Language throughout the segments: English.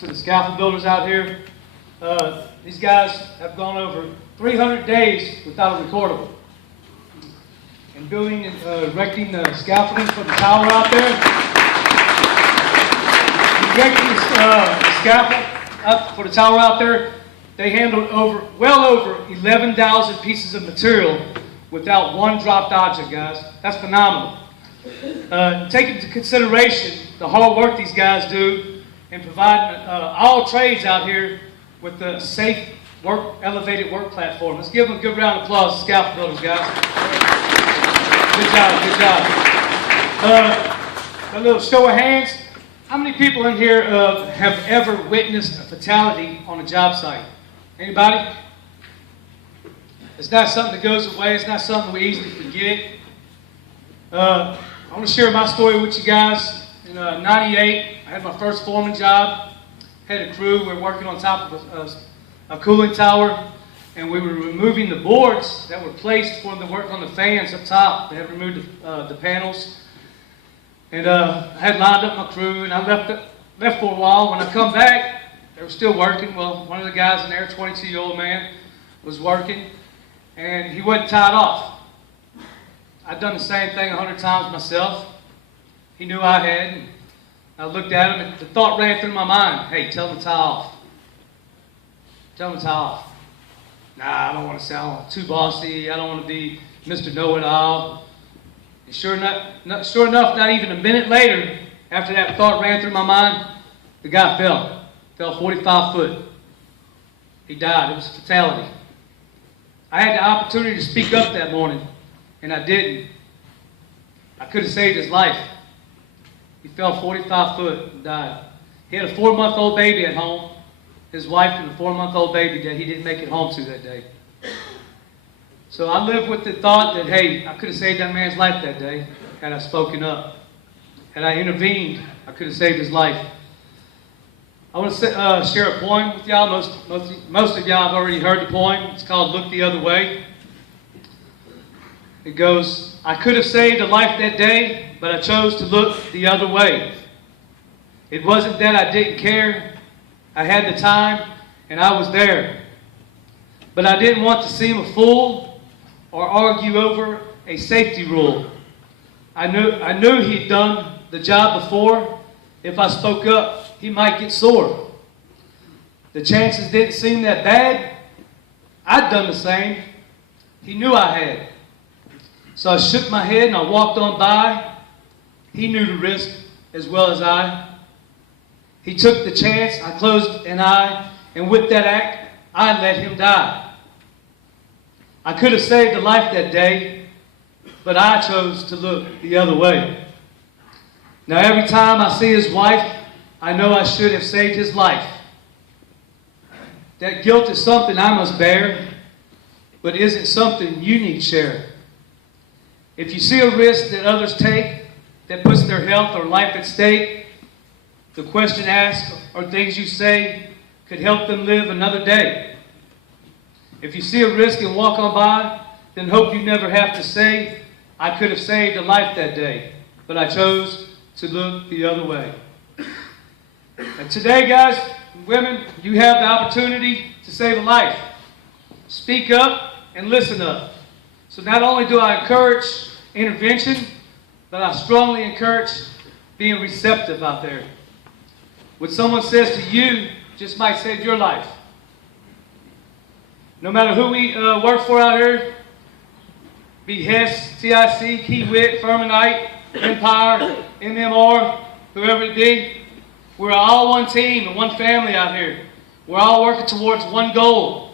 to the scaffold builders out here. These guys have gone over 300 days without a recordable. And building and erecting the scaffolding for the tower out there. Erecting the scaffold up for the tower out there, they handled well over 11,000 pieces of material without one dropped object, guys. That's phenomenal. Take into consideration the hard work these guys do in providing all trades out here with a safe, elevated work platform. Let's give them a good round of applause to scaffold builders, guys. Good job, good job. A little show of hands. How many people in here have ever witnessed a fatality on a job site? Anybody? It's not something that goes away. It's not something we easily forget. I want to share my story with you guys. In '98, I had my first foreman job. Had a crew. We were working on top of a cooling tower, and we were removing the boards that were placed for them to work on the fans up top. They had removed the panels. And I had lined up my crew, and I left for a while. When I come back, they were still working. Well, one of the guys in there, 22-year-old man, was working, and he wasn't tied off. I'd done the same thing 100 times myself. He knew I had. And I looked at him, and the thought ran through my mind, hey, tell him to tie off. Tell him to tie off. Nah, I don't want to sound too bossy. I don't want to be Mr. Know-It-All. And sure enough, not even a minute later, after that thought ran through my mind, the guy fell 45 foot. He died. It was a fatality. I had the opportunity to speak up that morning, and I didn't. I could have saved his life. He fell 45 foot and died. He had a 4-month-old baby at home, his wife and a 4-month-old baby that he didn't make it home to that day. So I lived with the thought that, hey, I could have saved that man's life that day had I spoken up. Had I intervened, I could have saved his life. I want to share a poem with y'all. Most of y'all have already heard the poem. It's called Look the Other Way. It goes, I could have saved a life that day, but I chose to look the other way. It wasn't that I didn't care. I had the time, and I was there. But I didn't want to seem a fool or argue over a safety rule. I knew he'd done the job before. If I spoke up, he might get sore. The chances didn't seem that bad. I'd done the same. He knew I had. So I shook my head and I walked on by. He knew the risk as well as I. He took the chance. I closed an eye, and with that act, I let him die. I could have saved a life that day, but I chose to look the other way. Now every time I see his wife, I know I should have saved his life. That guilt is something I must bear, but isn't something you need share. If you see a risk that others take that puts their health or life at stake, the question asked or things you say could help them live another day. If you see a risk and walk on by, then hope you never have to say, I could have saved a life that day, but I chose to look the other way. And today, guys, women, you have the opportunity to save a life. Speak up and listen up. So not only do I encourage intervention, but I strongly encourage being receptive out there. What someone says to you just might save your life. No matter who we work for out here, be Hess, TIC, Kiewit, Firmanite, Empire, MMR, whoever it be, we're all one team and one family out here. We're all working towards one goal: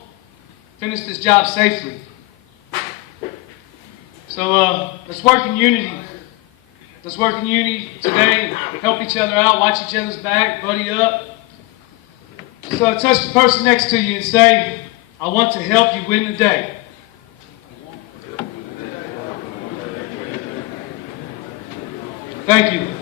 finish this job safely. So let's work in unity. Let's work in unity today, help each other out, watch each other's back, buddy up. So touch the person next to you and say, I want to help you win the day. Thank you.